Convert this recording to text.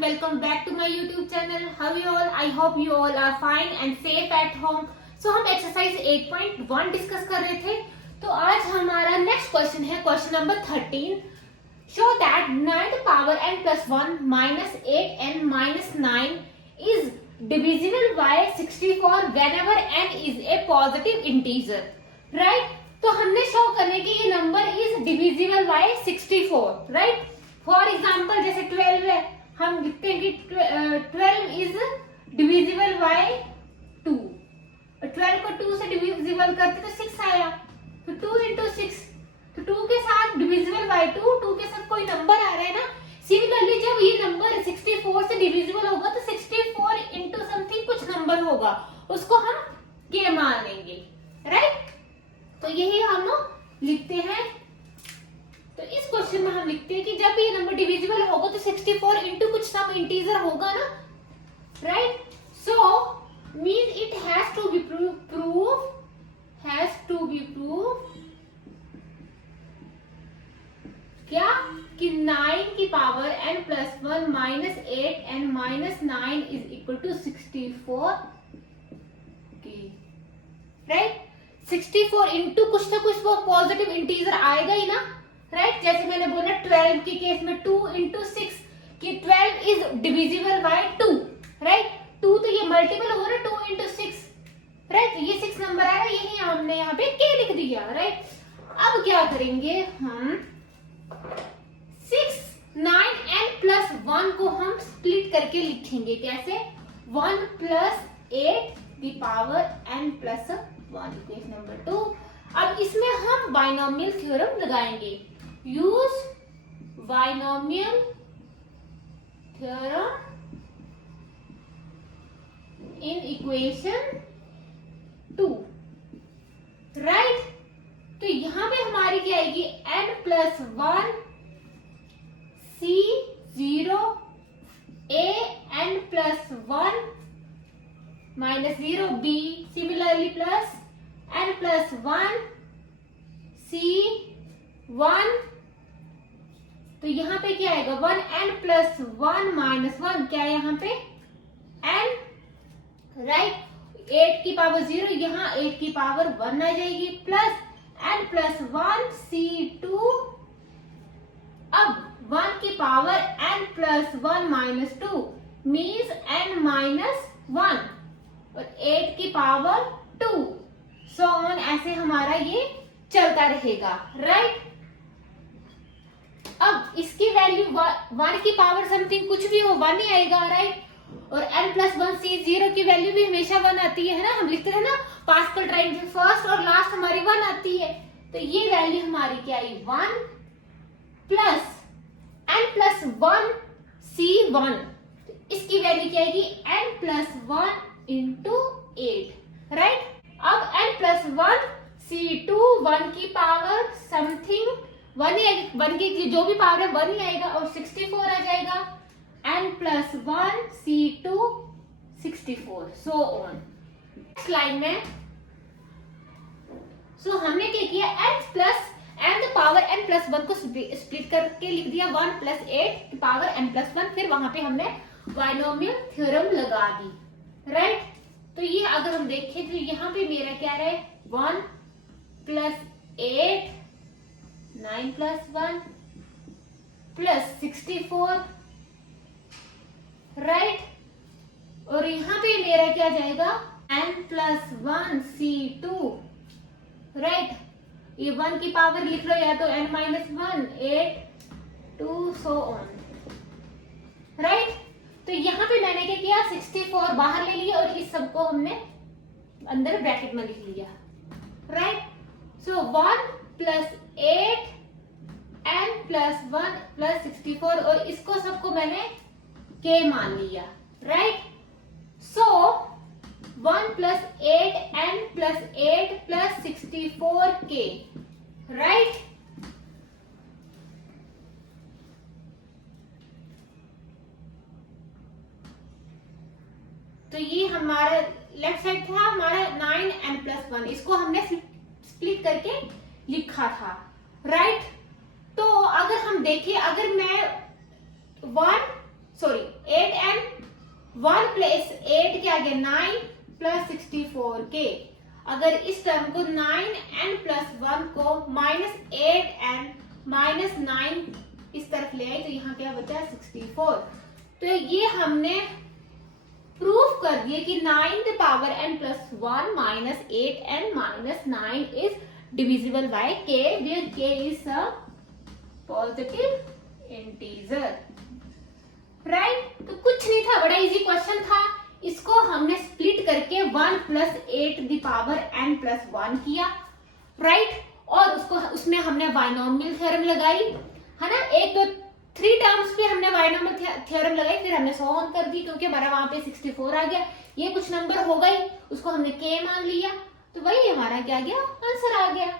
welcome back to my YouTube channel. How you all? I hope you all are fine and safe at home. So हम exercise 8.1 discuss कर रहे थे. तो आज हमारा next question है question number 13. Show that 9 to power n plus 1 minus 8n minus 9 is divisible by 64 whenever n is a positive integer. Right? तो हमने शो करने की ये number is divisible bye 64. Right? For example जैसे 12 है, हम लिखते हैं कि 12 इज डिविजिबल बाय 2. 12 को 2 से डिविजिबल करते तो 6 आया. तो 2 इंटू 6, तो 2 के साथ डिविजिबल बाय 2 के साथ कोई नंबर आ रहा है ना. सिमिलरली जब ये नंबर 64 से डिविजिबल होगा तो 64 इंटू समथिंग कुछ नंबर होगा, उसको हम के मान लेंगे. राइट? तो यही हम लिखते हैं. तो इस क्वेश्चन में हम लिखते हैं कि जब ये नंबर डिविजिबल होगा तो 64 इंटू कुछ सम इंटीजर होगा ना. Right? So mean it has to be prove क्या कि 9 की power n plus 1 minus 8 n minus 9 is equal to 64 K. Right? 64 into कुछ ना कुछ वो पॉजिटिव इंटीजर आएगा ही ना. राइट? जैसे मैंने बोला 12 के केस में 2 इंटू 6 कि 12 इज डिविजिबल बाय 2. राइट? 2 तो ये मल्टीपल होगा ना 2 इंटू 6. राइट? ये 6 नंबर आया, यही हमने यहाँ पे के लिख दिया. राइट? अब क्या करेंगे हम 6 9 n प्लस 1 को हम स्प्लिट करके लिखेंगे. कैसे? 1 plus 8 the power n plus 1 equation number 2. अब इसमें हम बाइनोमियल थ्योरम लगाएंगे. Use binomial theorem in equation 2. Right? तो यहां पे हमारी क्या आएगी n plus 1 c 0 a n plus 1 minus 0 b similarly plus n plus 1 c 1. तो यहाँ पे क्या आएगा 1 n प्लस 1 माइनस 1 क्या है यहाँ पे n. राइट? 8 की पावर 0, यहाँ 8 की पावर 1 आ जाएगी प्लस n प्लस 1 c2. अब 1 की power n plus 1 minus 2 means n minus 1 और 8 की पावर 2. सो ऑन ऐसे हमारा ये चलता रहेगा. राइट? अब इसकी वैल्यू 1 की पावर समथिंग कुछ भी हो 1 ही आएगा. राइट? और n प्लस 1 c0 की वैल्यू भी हमेशा 1 आती है ना. हम लिखते हैं ना पास्कल ट्रायंगल फर्स्ट और लास्ट हमारी 1 आती है. तो ये वैल्यू हमारी क्या आई 1 प्लस n प्लस 1 c1. इसकी वैल्यू क्या आएगी n प्लस 1 इंटू 8. राइट? अब n प्लस 1 c2 1 की पावर समथिंग 1 ही आएगी. 1 की जो भी पावर है 1 ही आएगा और 64 आ जाएगा. n plus 1 c2 64 so on. Next line में सो हमने क्या किया n plus n the power n plus 1 को स्प्लिट करके लिख दिया 1 प्लस 8 की पावर n प्लस 1. फिर वहां पे हमने बाइनोमियल थ्योरम लगा दी. राइट? तो ये अगर हम देखें तो यहाँ पे मेरा क्या रहा है 1 प्लस 8 9 प्लस 1 प्लस 64. राइट? और यहाँ पे मेरा क्या जाएगा n प्लस 1 c2. राइट? ये 1 की पावर लिख लो या तो n minus 1 8 2 so on. Right? तो यहाँ पे मैंने क्या किया 64 बाहर ले लिया और इस सबको हमने अंदर ब्रैकेट में लिख लिया. राइट? सो 1 प्लस 8 n प्लस 1 प्लस 64 और इसको सबको मैंने k मान लिया. राइट? सो 1 plus 8 n plus 8 plus 64 k. Right? तो ये हमारा लेफ्ट साइड था हमारा 9 n प्लस 1. इसको हमने स्प्लिट करके लिखा था. राइट? तो अगर हम देखिए अगर मैं 1 सॉरी 1 प्लस 8 क्या आ गया 9 प्लस 64 के। अगर इस टर्म को 9n प्लस 1 को -8n माइनस 9 इस तरफ ले आए तो यहाँ क्या बचा 64। तो ये हमने प्रूफ कर दिए कि 9 power n plus 1 minus 8n minus 9 is divisible by k where k is a positive integer, right. तो कुछ नहीं था, बड़ा इजी क्वेश्चन था। इसको हमने स्प्लिट करके 1 plus 8 the power n plus 1 किया, राइट। और उसमें हमने बाइनोमियल थ्योरम लगाई, है ना। 1 2 3 टर्म्स पे हमने बाइनोमियल थ्योरम लगाई, फिर हमने सो ऑन कर दी क्योंकि हमारा वहां पे 64 आ गया। ये कुछ नंबर हो गई, उसको हमने k मान लिया, तो वही हमारा क्या गया आंसर आ गया।